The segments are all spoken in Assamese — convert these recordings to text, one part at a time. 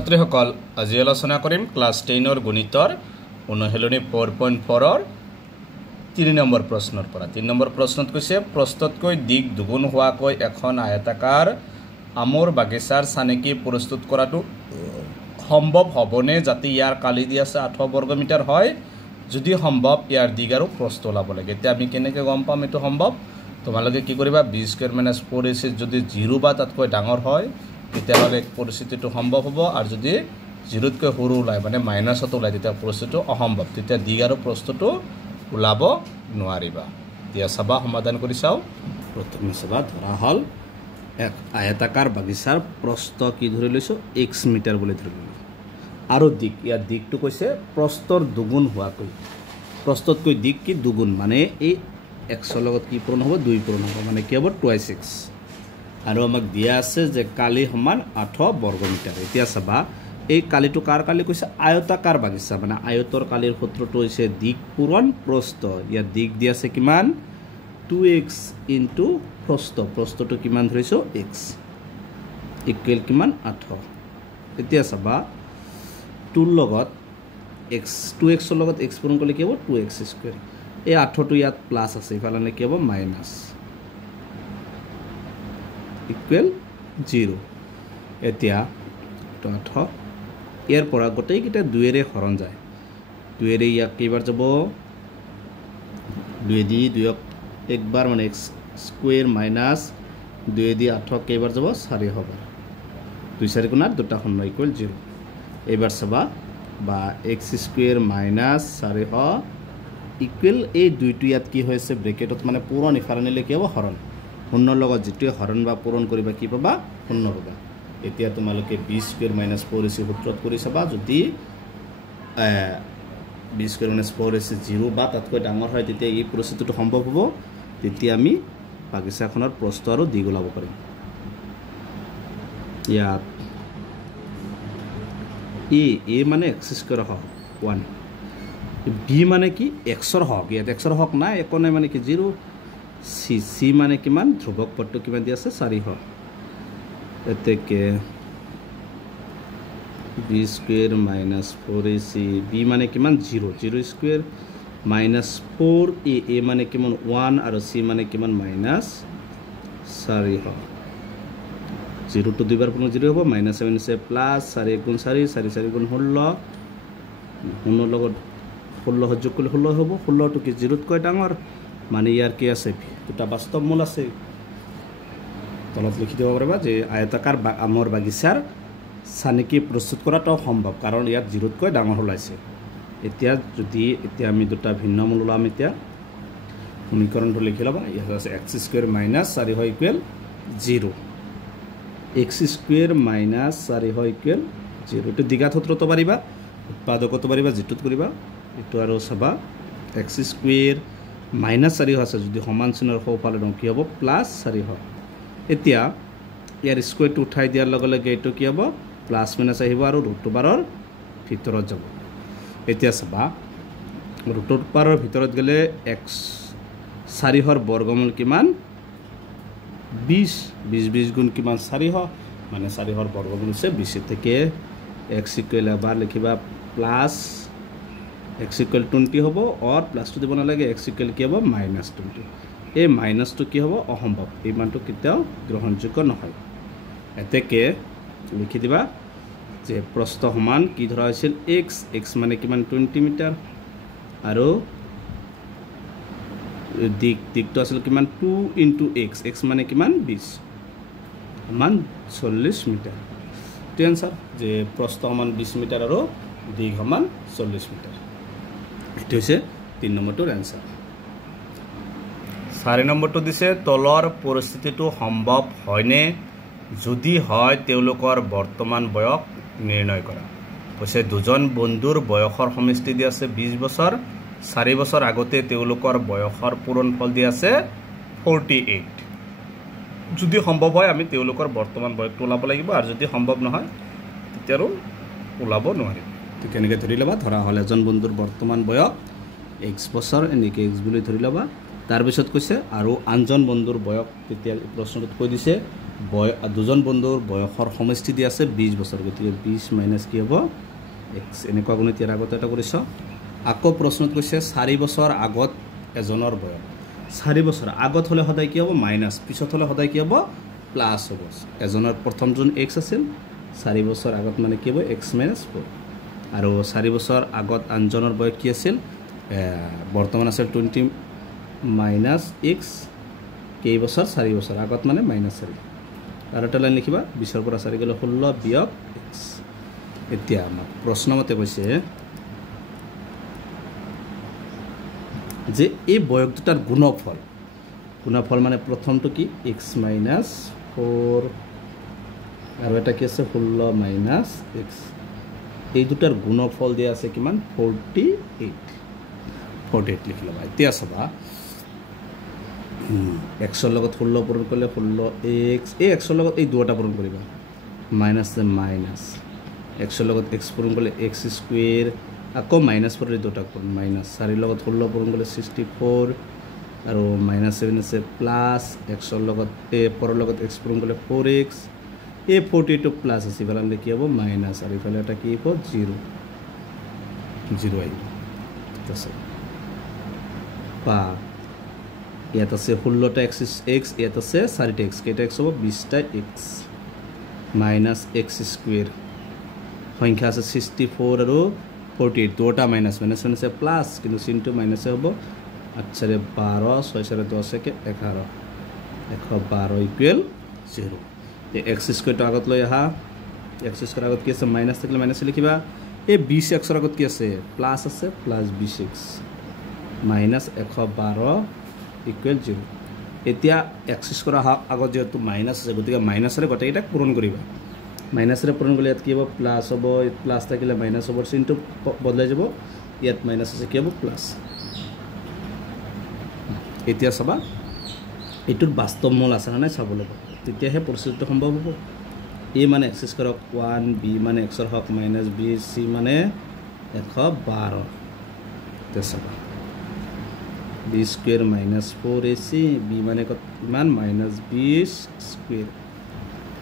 ছাত্ৰীসকল আজি আলোচনা কৰিম ক্লাছ 10ৰ গণিতৰ অনুশীলনী 4.4ৰ 3 নম্বৰ প্ৰশ্নৰ পৰা 3 নম্বৰ প্ৰশ্নত কৈছে প্ৰস্তুতকৈ দিক দুগুণ হোৱাকৈ এখন আয়তাকাৰ আমৰ বাগিচাৰ চানেকি প্ৰস্তুত কৰাটো সম্ভৱ হ'বনে যাতে ইয়াৰ কালি দি আছে 8 বৰ্গ মিটাৰ হয় যদি সম্ভৱ ইয়াৰ দিগ আৰু প্ৰস্থ ওলাব লাগে এতিয়া আমি কেনেকৈ গম পাম এটো সম্ভৱ তোমালোকে কি কৰিবা b² - 4ac যদি 0 বা তাতকৈ ডাঙৰ হয় তেতিয়াহলে পৰিস্থিতিটো সম্ভৱ হ'ব আৰু যদি 0তকৈ সৰু ওলায় মানে মাইনাছত ওলায় তেতিয়া পৰিস্থিতিটো অসম্ভৱ তেতিয়া দিগ আৰু প্ৰস্থটো ওলাব নোৱাৰিবা দিয়া চাবা সমাধান কৰি চাও প্ৰথমে চাবা ধৰা হল এক আয়তাকাৰ বাগিচাৰ প্ৰস্থ কি ধৰি লৈছো x মিটাৰ বুলি ধৰি লৈছো আৰু দিক ইয়াৰ দিকটো কৈছে প্ৰস্থৰ দুগুণ হোৱাকৈ প্ৰস্থতকৈ দিক কি দুগুণ মানে এই x ৰ লগত কি পূৰণ হ'ব 2 পূৰণ হ'ব মানে কি হ'ব 2x আৰু আমাক দিয়া আছে যে কালি সমান 8 বৰ্গ মিটাৰ এতিয়া চাবা এই কালিটো কাৰ কালি কৈছে আয়তাকাৰ বাগিচা মানে আয়তৰ কালিৰ সূত্ৰটো হৈছে দিক পূৰণ প্ৰস্থ ইয়াৰ দিক দিয়া আছে কিমান 2x * প্ৰস্থ প্ৰস্থটো কিমান ধৰিছো x ইকুৱেল কিমান 8 এতিয়া চাবা 2 ৰ লগত x 2x ৰ লগত x পূৰণ কৰিলে কি হ'ব 2x² এই 8 টো ইয়াত প্লাস আছে ইফালে কি হ'ব মাইনাস ইকুৱেল 0 এতিয়া 8 ইয়াৰ পৰা গোটেই কিটা 2 এৰে হৰণ যায় 2 এৰে ইয়াক কেইবাৰ যাব 2 দি 2 একবাৰ মানে x² - 2 দি 8 কেইবাৰ যাব 4 হ'ব 2 4 গুণ 2টা 0 ইকুৱেল 0 এবাৰ চাবা বা x² - 4 ইকুৱেল এই দুইটো ইয়াত কি হৈছে ব্ৰেকেটত মানে পূৰণ ইফালে নিলে কি হ'ব হৰণ 0 লগত যেটো হৰণ বা পূৰণ কৰিবা কি পাবা 0 পাবা এতিয়া তোমালোকে b² - 4ac সূত্ৰত কৰি চাবা যদি b² - 4ac 0 বা তাতকৈ ডাঙৰ হয় তেতিয়া এই পৰিস্থিতিটো সম্ভৱ হ'ব তেতিয়া আমি বাগিচাখনৰ প্ৰস্থ আৰু দিগ ওলাব পাৰিম ইয়াত a মানে x² হওক 1 b মানে কি x ৰ হওক ইয়াত x ৰ হওক নাই একো নাই মানে কি 0 c মানে কিমান ধ্ৰুৱক পদটো কিমান দি আছে 400 এতেকে b² - 4ac b মানে কিমান 0 0² - 4 a মানে কিমান 1 আৰু c মানে কিমান -400 0 to দুইবাৰ পুনৰ 0 হ'ব -7 আছে প্লাস 4 গুণ 4 4 4 গুণ 16 16 লগত 16 যোগ কৰিলে 16 হ'ব 16 টো কি 0তকৈ ডাঙৰ মানে ইয়াৰ কি আছে দুটা বাস্তৱ মূল আছে তলত লিখি দিব পাৰিবা যে আয়তাকাৰ আমৰ বাগিচাৰ চানেকি প্ৰস্তুত কৰাটো সম্ভৱ কাৰণ ইয়াত 0তকৈ ডাঙৰ ওলাইছে এতিয়া আমি দুটা ভিন্ন মূল ওলাম এতিয়া সমীকৰণটো লিখি ল'বা ইয়াত আছে x² - 4 ইকুৱেল 0 x² - 4 ইকুৱেল 0 টো দিঘাত সূত্ৰটো পাৰিবা উৎপাদকটো পাৰিবা যেটোত কৰিবা এটো আৰু চাবা x² - 4 আছে যদি সমান চিনৰ সোঁফালে ৰং কি হ'ব +4 এতিয়া ইয়াৰ স্কয়াৰটো উঠাই দিয়াৰ লগে লগে এটো কি হ'ব প্লাস মাইনাস আহিব আৰু √2 ভিতৰত যাব এতিয়া চাবা √2 ভিতৰত গলে x 4 বৰ্গমূল কিমান 20 20 গুণ কিমান 4 মানে 4 বৰ্গমূল হৈছে 20 থেকে x ইকুৱেল এবাৰ লিখিবা প্লাস x ইকুৱেল 20 হ'ব আৰু প্লাসটো দিব নালাগে x ইকুৱেল কি হ'ব -20 এই মাইনাসটো কি হ'ব অসম্ভৱ এই মানটো কেতিয়াও গ্ৰহণযোগ্য নহয় এতেকে লিখি দিবা যে প্ৰস্থ সমান কি ধৰা হৈছিল x মানে কিমান 20 মিটাৰ আৰু দিকটো আছিল কিমান 2 * x মানে কিমান 20 সমান 40 মিটাৰ টো আনসাৰ যে প্ৰস্থ সমান 20 মিটাৰ আৰু দিক সমান 40 মিটাৰ এটো হৈছে 3 নম্বৰটোৰ আনসাৰ 4 নম্বৰটো দিছে তলৰ পৰিস্থিতিটো সম্ভৱ হয়নে যদি হয় তেওঁলোকৰ বৰ্তমান বয়স নিৰ্ণয় কৰা কৈছে দুজন বন্ধুৰ বয়সৰ সমষ্টি দি আছে 20 বছৰ 4 বছৰ আগতে তেওঁলোকৰ বয়সৰ পূৰণফল দি আছে 48 যদি সম্ভৱ হয় আমি তেওঁলোকৰ বৰ্তমান বয়সটো ওলাব লাগিব আৰু যদি সম্ভৱ নহয় তেতিয়াও ওলাব নোৱাৰিম তো কেনেকৈ ধৰি লবা ধৰা হল এজন বন্ধুৰ বৰ্তমান বয়স x বছৰ এনেকৈ x বুলি ধৰি লবা তাৰ পিছত কৈছে আৰু আনজন বন্ধুৰ বয়স তেতিয়া প্ৰশ্নটোত কৈ দিছে দুজন বন্ধুৰ বয়সৰ সমষ্টি দিয়া আছে 20 বছৰ গতিকে 20 মাইনাছ কি হ'ব x এনেকুৱা গুণিত ইয়াৰ আগতে এটা কৰিছ আকৌ প্ৰশ্নত কৈছে 4 বছৰ আগত এজনৰ বয়স 4 বছৰ আগত হলে সদায় কি হ'ব মাইনাছ পিছত হলে সদায় কি হ'ব প্লাছ হ'ব এজনৰ প্ৰথম যোন x আছিল 4 বছৰ আগত মানে কি হ'ব x - 4 আৰু 4 বছৰ আগত আনজনৰ বয়স কি আছিল বৰ্তমান আছিল 20 মাইনাছ x কেই বছৰ 4 বছৰ আগত মানে মাইনাছ 4 আৰু এটা লাইন লিখিবা 20 ৰ পৰা 4 গলে 16 বিয়োগ x এতিয়া আমাক প্ৰশ্নমতে কৈছে যে এই বয়স দুটাৰ গুণফল মানে প্ৰথমটো কি x - 4 আৰু এটা কি আছে 16 মাইনাছ x এই দুটাৰ গুণফল দিয়া আছে কিমান 48 লিখি লবা এতিয়া চাবা x ৰ লগত 16 পূৰণ কৰিলে 16x এই x ৰ লগত এই দুটা পূৰণ কৰিবা মাইনাছ মাইনাছ x ৰ লগত x পূৰণ কৰিলে x স্কয়াৰ আকৌ মাইনাছ পৰে দুটা পূৰণ মাইনাছ 4 ৰ লগত 16 পূৰণ কৰিলে 64 আৰু মাইনাছ 7 আছে প্লাছ x ৰ লগত a পৰৰ লগত x পূৰণ কৰিলে 4x a 42 প্লাছ আছে ইফালে কি হ'ব মাইনাছ আৰু ইফালে এটা কি হ'ব 0 আহিব আছে পা ইয়াত আছে 16টা x ইয়াত আছে 4টা x কেইটা x হ'ব 20টা x মাইনাছ x স্কয়াৰ সংখ্যা আছে 64 আৰু 48 দুটা মাইনাছ আছে প্লাছ কিন্তু চিনটো মাইনাছ হ'ব 8 * 12 6 * 10 কে 11 112 ইকুৱেল 0 এই x স্কয়াৰটো আগত লৈ আহা x স্কয়াৰ আগত কি আছে মাইনাছ থাকিলে মাইনাছ লিখিবা এই 20x ৰ আগত কি আছে প্লাছ আছে প্লাছ 20x মাইনাছ 112 ইকুৱেল 0 এতিয়া x স্কয়াৰ আগত যেটো মাইনাছ আছে গতিকে মাইনাছৰে গটেইটা পূৰণ কৰিবা মাইনাছৰে পূৰণ কৰিলে ইয়াত কি হ'ব প্লাছ হ'ব প্লাছ থাকিলে মাইনাছ হ'ব চিনটো বদলাই যাব ইয়াত মাইনাছ আছে কি হ'ব প্লাছ এতিয়া চাবা এটোৰ বাস্তৱ মূল আছে না চাব লাগিব তেতিয়াহে পৰিস্থিতিটো সম্ভৱ হ'ব a মানে x স্কয়াৰ 1 b মানে x ৰ হক মাইনাছ b c মানে 112 তে চাবা b square minus 4ac b মানে কিমান মাইনাছ 20 স্কয়াৰ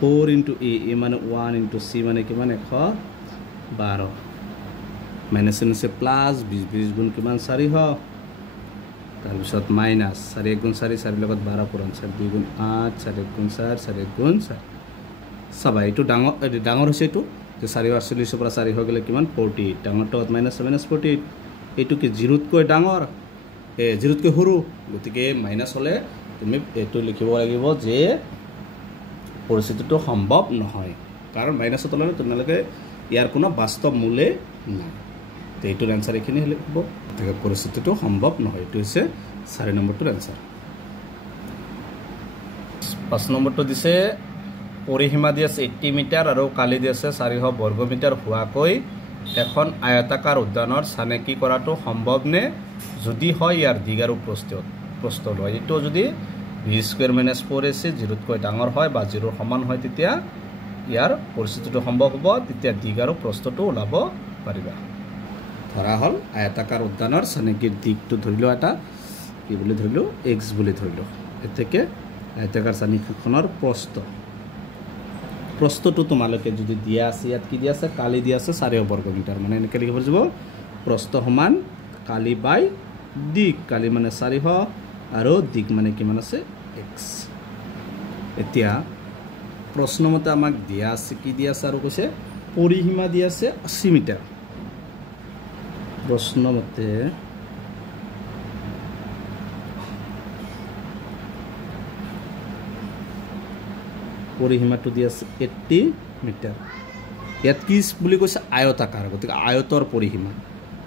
4 into a মানে 1 into c মানে কিমান 112 মাইনাছ আছে প্লাছ 20 গুণ কিমান 4 হয় তাৰপিছত মাইনাছ 4 গুণ 4 4 লগত 12 পূৰণ 4 2 গুণ 8 4 গুণ 4 4 গুণ 4 সবাই এইটো ডাঙৰ হৈছে এইটো যে 4 48 পৰা 4 হৈ গলে কিমান 48 ডাঙৰটো মাইনাছ 48 এইটো কি 0 তকৈ ডাঙৰ জিৰোতকৈ সৰু গতিকে মাইনাছ হলে তুমি এটো লিখিব লাগিব যে পৰিস্থিতিটো সম্ভৱ নহয় কাৰণ মাইনাছত হলে তোমালোকে ইয়াৰ কোনো বাস্তৱ মূলে নাই তে এটোৰ আনসাৰ এখিনি লিখিব তাকে পৰিস্থিতিটো সম্ভৱ নহয় এটো হৈছে 4 নম্বৰটোৰ আনসাৰ 5 নম্বৰটো দিছে পৰিসীমা দি আছে 80 মিটাৰ আৰু কালি দি আছে 400 বৰ্গ মিটাৰ হোৱাকৈ এখন আয়তাকাৰ উদ্যানৰ চানেকি কৰাটো সম্ভৱ নে যদি হয় ইয়াৰ দিগ আৰু প্ৰস্থ লয় এটো যদি b স্কয়াৰ মাইনাছ 4ac 0 তকৈ ডাঙৰ হয় বা 0 সমান হয় তেতিয়া ইয়াৰ পৰিস্থিতিটো সম্ভৱ হ'ব তেতিয়া দিগ আৰু প্ৰস্থটো ওলাব পাৰিবা ধৰা হল আয়তাকাৰ উদ্যানৰ চানেকিৰ দিগটো ধৰিলো এটা কি বুলি ধৰিলো x বুলি ধৰিলো এতেকে আয়তাকাৰ চানেকিখনৰ প্ৰস্থটো তোমালোকে যদি দিয়া আছে ইয়াত কি দিয়া আছে কালি দিয়া আছে 4 বৰ্গ মিটাৰ মানে এনেকৈ লিখিব যাব প্ৰস্থ সমান কালি বাই দিগ কালি মানে 400 আৰু দিগ মানে কিমান আছে x এতিয়া প্ৰশ্নমতে আমাক দিয়া আছে কি দিয়া আছে আৰু কৈছে পৰিসীমা দিয়া আছে 80 মিটাৰ প্ৰশ্নমতে পৰিসীমাটো দিয়া আছে 80 মিটাৰ ইয়াত কি বুলি কৈছে আয়তাকাৰ গতিকে আয়তৰ পৰিসীমা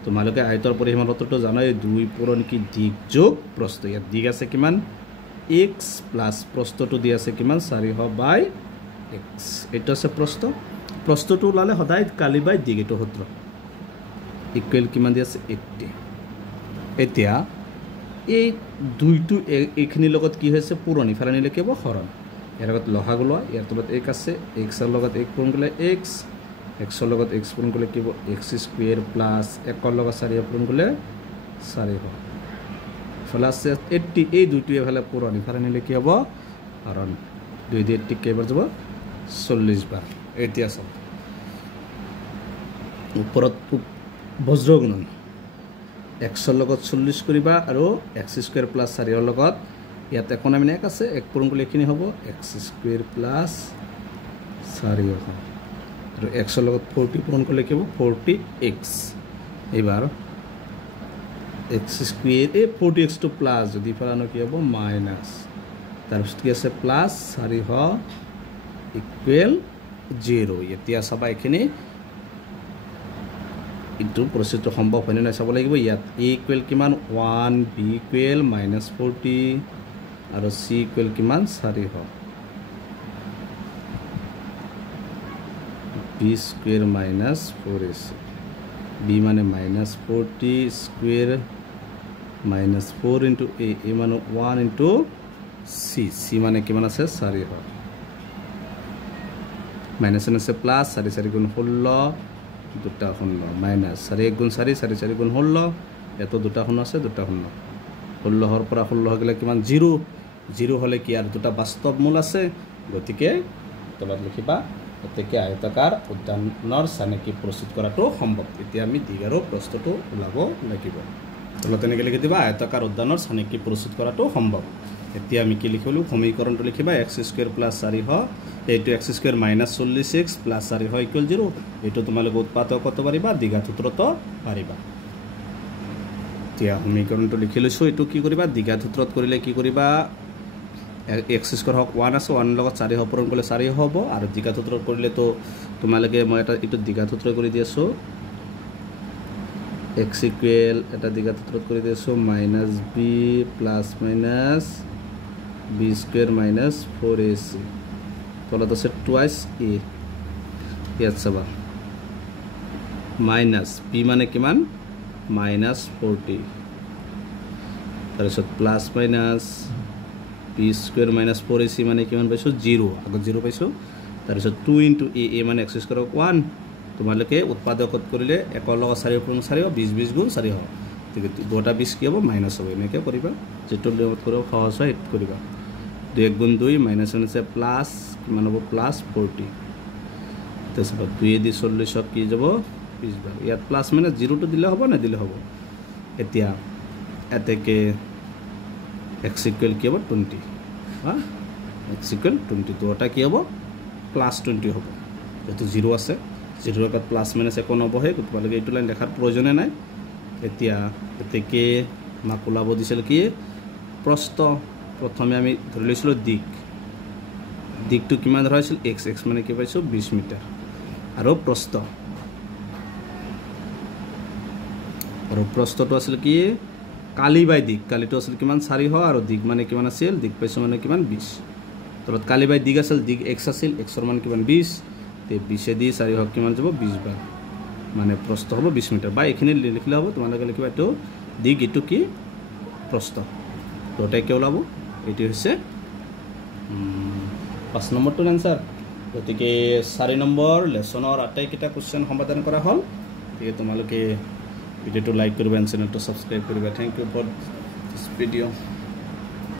তোমালোকে আয়তৰ পৰিসীমা সূত্ৰটো জানাই 2 পূৰণ কি দিগ যোগ প্ৰস্থ ইয়াত দিগ আছে কিমান x প্লাস প্ৰস্থটো দিয়া আছে কিমান 400 বাই x এটা আছে প্ৰস্থটো ওলালে সদায় কালি বাই দিগ এটো সূত্ৰ ইকুৱেল কিমান দিয়া আছে 80 এতিয়া এই দুইটো এখিনি লগত কি হৈছে পুৰণি ফেলা নিলে কেব হৰণ ইয়াৰ লগত লহাগু লোৱা ইয়াৰ তলত 1 আছে x ৰ লগত 1 পূৰণ কৰিলে x ৰ লগত x পূৰণ কৰিলে কেব x স্কয়াৰ প্লাস 1 ৰ লগত 4 পূৰণ কৰিলে 400 প্লাস 80 এই দুইটো এফালে পুৰণি ফেলা নিলে কি হ'ব হৰণ 2 দিয়ে 80 কেইবাৰ যাব 40 বাৰ এতিয়া চাওক ওপৰত বজ্ৰ গুণন x ৰ লগত 40 কৰিবা আৰু x স্কয়াৰ প্লাস 4 ৰ লগত ইয়াত এখন আমি এক আছে এক পূৰণ কৰিলে কিনি হ'ব x স্কয়াৰ প্লাস 4 আৰু x ৰ লগত 40 পূৰণ কৰিলে কি হ'ব 40x এবাৰ x স্কয়াৰ এ 40x টু প্লাস যদি ফলানো কি হ'ব মাইনাস তাৰপিছত কি আছে প্লাস 4 ইকুৱেল 0 এতিয়া সবাই এখিনি ইটো প্ৰসেসটো সম্ভৱ হয় না চাব লাগিব ইয়াত a ইকুৱেল কিমান 1 b ইকুৱেল -40 আৰু c ইকুৱেল কিমান 4 b স্কয়াৰ -4ac b মানে -40 স্কয়াৰ -4 ইনটু a মানে 1 ইনটু c মানে কিমান আছে 4 মাইনাস আছে প্লাস 4 4 গুণ 16 দুটা শূন্য মাইনাস 4 গুণ 4 4 4 গুণ 16 এত দুটা শূন্য আছে দুটা শূন্য 16 হৰ পৰা 16 গলে কিমান 0 0 হলে কি আৰ দুটা বাস্তৱ মূল আছে গতিকে তলত লিখিবা এতেকে আয়তাকাৰ উদ্যানৰ চানেকি প্ৰস্তুত কৰাটো সম্ভৱ এতিয়া আমি দিগাৰো প্ৰশ্নটো ওলাব লাগিব তলত এনেকৈ লিখি দিবা আয়তাকাৰ উদ্যানৰ চানেকি প্ৰস্তুত কৰাটো সম্ভৱ এতিয়া আমি কি লিখিলো সমীকৰণটো লিখিবা x স্কয়াৰ প্লাস 4 এইটো x স্কয়াৰ -46 প্লাস 4 ইকুৱেল 0 এইটো তোমালোকে উৎপাদক কত পাৰিবা দ্বিঘাত সূত্ৰত পাৰিবা এতিয়া সমীকৰণটো লিখি লৈছো এইটো কি কৰিবা দ্বিঘাত সূত্ৰত কৰিলে কি কৰিবা x স্কয়াৰ হক 1 আছে 1 লগত 4 পূৰণ কৰিলে 4 হ'ব আৰু দ্বিঘাত সূত্ৰত কৰিলে তো তোমালোকে মই এটা এইটো দ্বিঘাত সূত্ৰ কৰি দি আছো x ইকুৱেল এটা দ্বিঘাত সূত্ৰত কৰি দি আছো -b plus minus b square -4ac তলত আছে টুৱাইস a ইয়াত চাবা মাইনাস b মানে কিমান -40 তাৰপিছত plus minus b square -4ac মানে কিমান পাইছো 0 আগত 0 পাইছো তাৰপিছত 2 ইনটু a মানে x স্কয়াৰ 1 তোমালোকে উৎপাদকত কৰিলে 1 লগত 4 পূৰণ 4 20 20 গুণ 4 হ'ব ঠিক আছে দুটা 20 কি হ'ব মাইনাস হ'ব এনেকৈ কৰিবা যেটো লিমিট কৰিব সহজ হয় এট কৰিবা 2 গুণ 2 মাইনাস আছে প্লাস কিমান হ'ব প্লাস 40 তাৰপিছত 2 দি 40 কি যাব 20 বাৰ ইয়াত প্লাস মাইনাস 0 টো দিলে হ'ব না দিলে হ'ব এতিয়া এতেকে x ইকুৱেল কি হ'ব 20 হা x ইকুৱেল 20 দুটা কি হ'ব প্লাস 20 হ'ব যেটো 0 আছে 0 এর প্লাস মাইনাস একো নবহে তোমালোকে এইটো লাইন দেখাৰ প্ৰয়োজনে নাই এতিয়া এতেকে মাকুলাব দিছিল কি প্ৰস্থ প্ৰথমে আমি ধৰি লৈছিলো দিকটো কিমান ধৰা হৈছিল x মানে কি পাইছো 20 মিটাৰ আৰু প্ৰস্থটো আছিল কি কালি বাই দিক কালিটো আছিল কিমান 4 আৰু দিক মানে কিমান আছিল দিক পাইছো মানে কিমান 20 তলত কালি বাই দিক আছিল দিক x আছিল x ৰ মান কিমান 20 তে 20 দি 4 হক কিমান যাব 20 বাৰ মানে প্ৰস্থ হ'ব 20 মিটাৰ বা এখিনি লিখিলে হ'ব তোমালোকে লিখিবা এটো দিক এটো কি প্ৰস্থ দুটাই কি ওলাব এটি হৈছে 5 নম্বৰটো আনসাৰ গতিকে 4 নম্বৰ লেসনৰ আটাইকেইটা কোশ্চেন সমাধান কৰা হল ঠিক তোমালোকে ভিডিওটো লাইক কৰিবা চেনেলটো সাবস্ক্ৰাইব কৰিবা thank you for this video